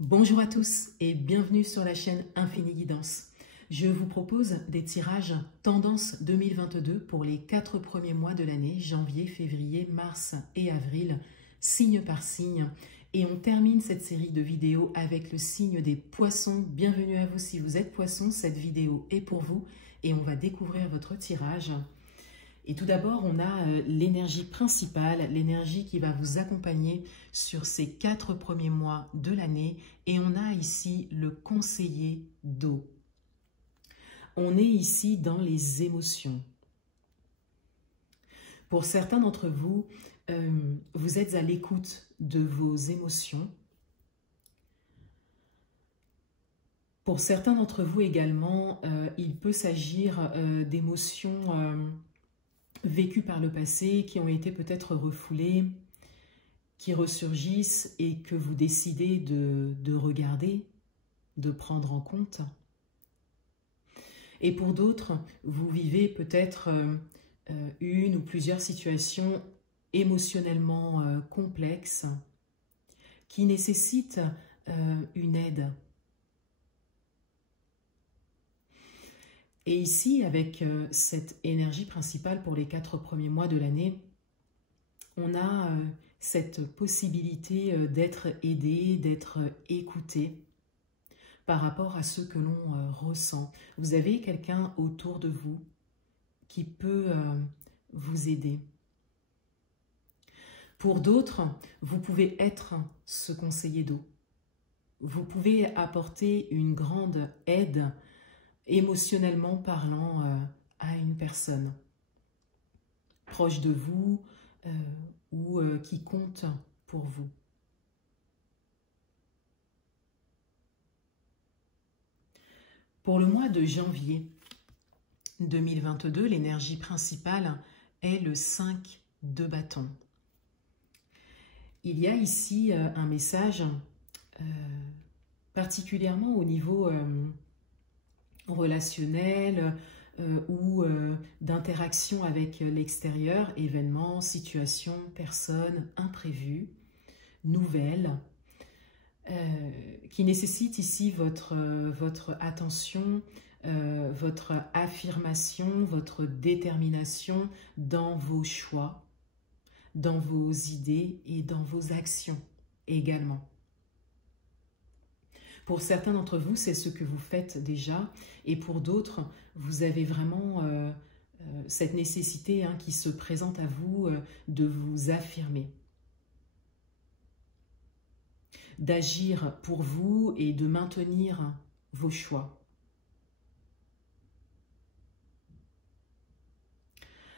Bonjour à tous et bienvenue sur la chaîne Infini Guidance. Je vous propose des tirages tendance 2022 pour les 4 premiers mois de l'année, janvier, février, mars et avril, signe par signe. Et on termine cette série de vidéos avec le signe des poissons. Bienvenue à vous si vous êtes poisson, cette vidéo est pour vous et on va découvrir votre tirage. Et tout d'abord, on a l'énergie principale, l'énergie qui va vous accompagner sur ces 4 premiers mois de l'année. Et on a ici le conseiller d'eau. On est ici dans les émotions. Pour certains d'entre vous, vous êtes à l'écoute de vos émotions. Pour certains d'entre vous également, il peut s'agir d'émotions vécues par le passé, qui ont été peut-être refoulées, qui ressurgissent et que vous décidez de regarder, de prendre en compte. Et pour d'autres, vous vivez peut-être une ou plusieurs situations émotionnellement complexes qui nécessitent une aide. Et ici, avec cette énergie principale pour les 4 premiers mois de l'année, on a cette possibilité d'être aidé, d'être écouté par rapport à ce que l'on ressent. Vous avez quelqu'un autour de vous qui peut vous aider. Pour d'autres, vous pouvez être ce conseiller d'eau. Vous pouvez apporter une grande aide émotionnellement parlant à une personne proche de vous ou qui compte pour vous. Pour le mois de janvier 2022, l'énergie principale est le 5 de bâton. Il y a ici un message particulièrement au niveau relationnel ou d'interaction avec l'extérieur, événements, situations, personnes, imprévues, nouvelles, qui nécessitent ici votre attention, votre affirmation, votre détermination dans vos choix, dans vos idées et dans vos actions également. Pour certains d'entre vous, c'est ce que vous faites déjà, et pour d'autres, vous avez vraiment cette nécessité qui se présente à vous de vous affirmer, d'agir pour vous et de maintenir vos choix.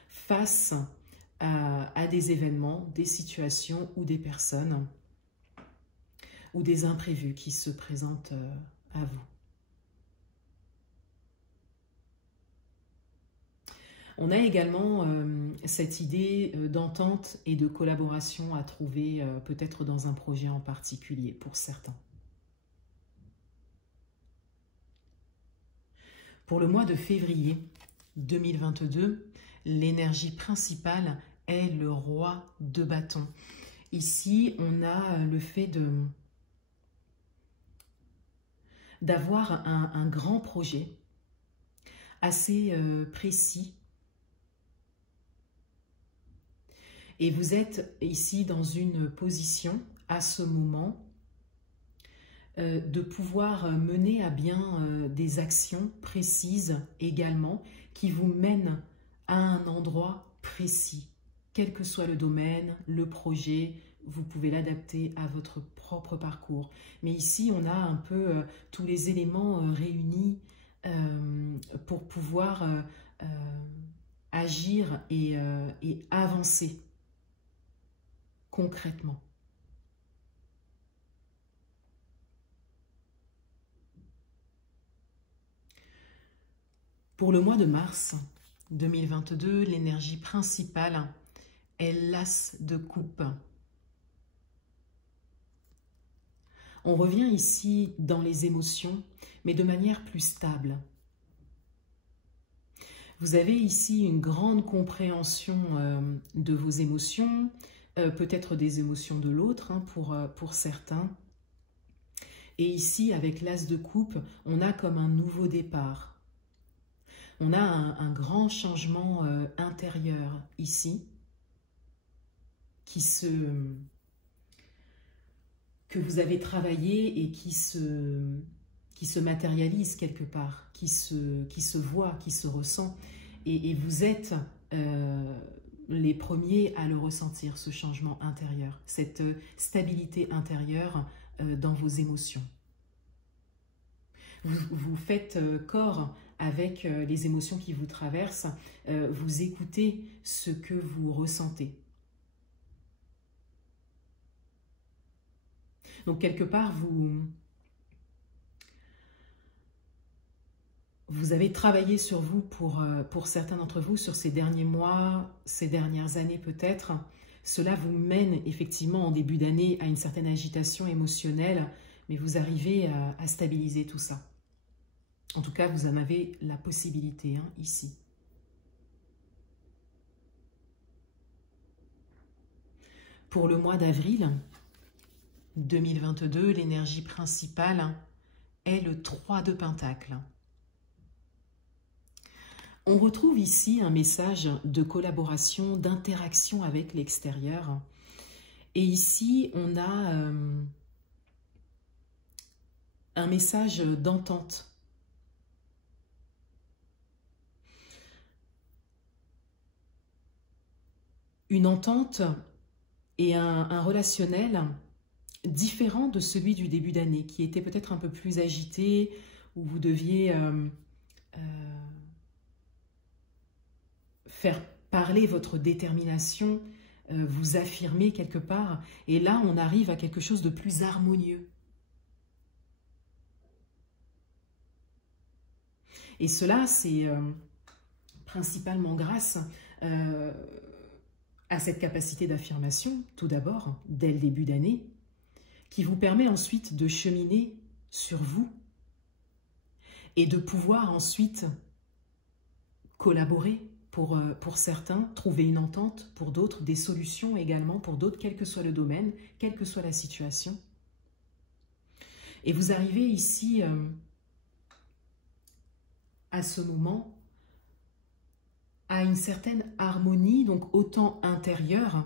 Face à des événements, des situations ou des personnes ou des imprévus qui se présentent à vous. On a également cette idée d'entente et de collaboration à trouver peut-être dans un projet en particulier pour certains. Pour le mois de février 2022, l'énergie principale est le roi de bâton. Ici, on a le fait d'avoir un grand projet assez précis. Et vous êtes ici dans une position, à ce moment, de pouvoir mener à bien des actions précises également, qui vous mènent à un endroit précis. Quel que soit le domaine, le projet, vous pouvez l'adapter à votre propre parcours. Mais ici, on a un peu tous les éléments réunis pour pouvoir agir et avancer concrètement. Pour le mois de mars 2022, l'énergie principale est l'as de coupe. On revient ici dans les émotions, mais de manière plus stable. Vous avez ici une grande compréhension de vos émotions, peut-être des émotions de l'autre pour certains, Et ici, avec l'As de coupe, on a comme un nouveau départ. On a un grand changement intérieur ici, que vous avez travaillé et qui se matérialise quelque part, qui se voit, qui se ressent. Et vous êtes les premiers à le ressentir, ce changement intérieur, cette stabilité intérieure dans vos émotions. Vous faites corps avec les émotions qui vous traversent, vous écoutez ce que vous ressentez. Donc quelque part, vous avez travaillé sur vous pour certains d'entre vous, sur ces derniers mois, ces dernières années peut-être. Cela vous mène effectivement en début d'année à une certaine agitation émotionnelle, mais vous arrivez à stabiliser tout ça. En tout cas, vous en avez la possibilité ici. Pour le mois d'avril 2022, l'énergie principale est le 3 de Pentacle. On retrouve ici un message de collaboration, d'interaction avec l'extérieur. Et ici, on a un message d'entente. Une entente et un relationnel différent de celui du début d'année, qui était peut-être un peu plus agité, où vous deviez faire parler votre détermination, vous affirmer quelque part. Et là, on arrive à quelque chose de plus harmonieux. Et cela, c'est principalement grâce à cette capacité d'affirmation, tout d'abord, dès le début d'année, qui vous permet ensuite de cheminer sur vous et de pouvoir ensuite collaborer pour certains, trouver une entente, pour d'autres, des solutions également, pour d'autres, quel que soit le domaine, quelle que soit la situation. Et vous arrivez ici à ce moment à une certaine harmonie, donc autant intérieure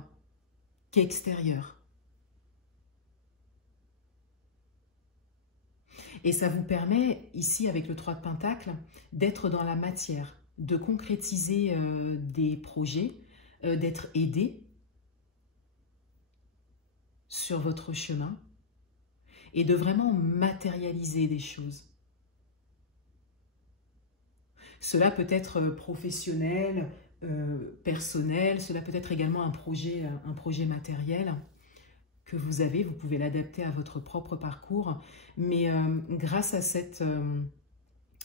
qu'extérieure. Et ça vous permet, ici, avec le 3 de Pentacle, d'être dans la matière, de concrétiser des projets, d'être aidé sur votre chemin et de vraiment matérialiser des choses. Cela peut être professionnel, personnel, cela peut être également un projet matériel que vous avez, vous pouvez l'adapter à votre propre parcours, mais grâce à cette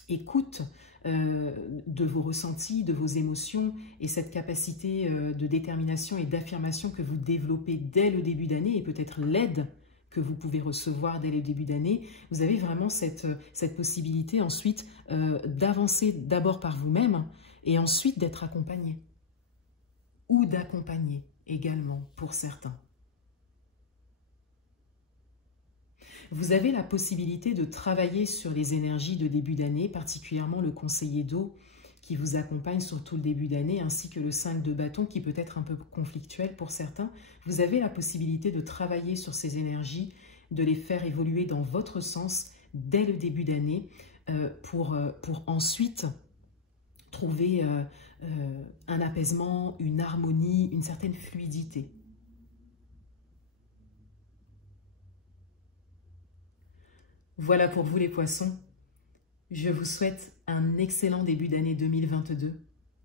écoute de vos ressentis, de vos émotions et cette capacité de détermination et d'affirmation que vous développez dès le début d'année et peut-être l'aide que vous pouvez recevoir dès le début d'année, vous avez vraiment cette possibilité ensuite d'avancer d'abord par vous-même et ensuite d'être accompagné ou d'accompagner également pour certains. Vous avez la possibilité de travailler sur les énergies de début d'année, particulièrement le conseiller d'eau qui vous accompagne sur tout le début d'année, ainsi que le 5 de bâton qui peut être un peu conflictuel pour certains. Vous avez la possibilité de travailler sur ces énergies, de les faire évoluer dans votre sens dès le début d'année pour ensuite trouver un apaisement, une harmonie, une certaine fluidité. Voilà pour vous les poissons. Je vous souhaite un excellent début d'année 2022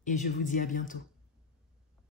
et je vous dis à bientôt.